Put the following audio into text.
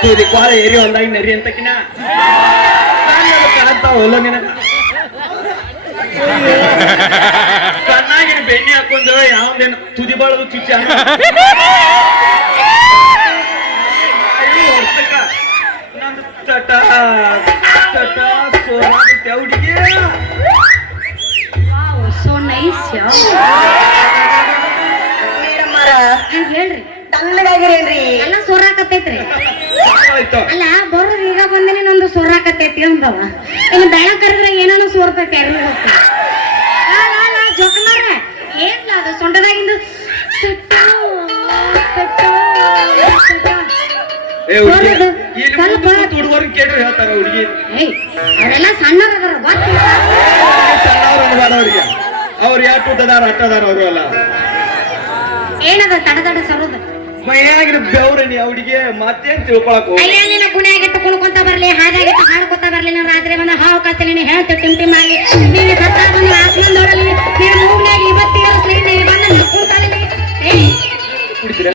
ತೂರಿ ಕ್ವಾಲ ಏರಿ ಹೊಲ್ದಾಗಿ ನರಿ ಅಂತಕಿನ ಕಾಣ್ತಾವಲ್ಲ ನಿನ ಕಣ್ಣಾಗಿನ ಬೆಣ್ಣೆ ಹಾಕೊಂಡು ಯಾವ್ದೇನು ತುದಿ ಬಾಳದು ಚುಚ್ಚಿ ನಂದು ತಟ ತಟ ಸೋರಾಗುತ್ತೆ ಹುಡುಗಿ ಸೋ ನೈಸ್ ಹೇಳ್ರಿ ತಣ್ಣಗಾಗಿರೇನ್ರಿ ಎಲ್ಲ ಸೋರಾಕತ್ತೈತ್ರಿ ಆಯ್ತು ಅಲ್ಲ ಬರೋ ಈಗ ಬಂದೇನೆ ನಂದು ಸೋರಾಕತ್ತೈತಿ ಅಂದವ ಇನ್ನು ಬೆಳ ಕರೆದ್ರೆ ಏನೇನೋ ಸೋರ್ತೈತಿ ಯಾರಿಗೂ ಗೊತ್ತ ಜೋಕಮಾರ ಏನ್ಲ ಅದು ಸೊಂಟದಾಗಿಂದು ಹುಡುಗರು ಕೇಳ್ರಿ ಹೇಳ್ತಾರ ಹುಡುಗಿ ಅವರೆಲ್ಲ ಸಣ್ಣವ್ರದಾರ ಗೊತ್ತಿಲ್ಲ ಸಣ್ಣವ್ರು ಅನ್ಬಾರ ಅವ್ರಿಗೆ ಅವ್ರು ಯಾವ ಟೂಟದಾರ ಅಟ್ಟದಾರ ಅವರು ಅಲ್ಲ ಏನದ ತಡ ಸರೋದ ಮೈಯಾಗಿನ ಬೆವ್ರನಿ ಅವಡಿಗೆ ಮತ್ತೇನ್ ತಿಳ್ಕೊಳಕ್ ಅಯ್ಯ ನಿನ್ನ ಗುಣಿಯಾಗಿಟ್ಟು ಕುಣ್ಕೊಂತ ಬರ್ಲಿ ಹಾದಾಗಿಟ್ಟು ಹಾಡ್ಕೊತ ಬರ್ಲಿ ನಾವು ರಾತ್ರಿ ಬಂದ ಹಾವು ಕಾತಲಿ ಹೇಳ್ತಿ ಟಿಂಟಿ ಮಾಡಿ ನೀನು ಸತ್ತಾಗ ಆತ್ಮಂದೊಡಲಿ ನೀನು ಮೂಗ್ನಾಗ ಇವತ್ತಿ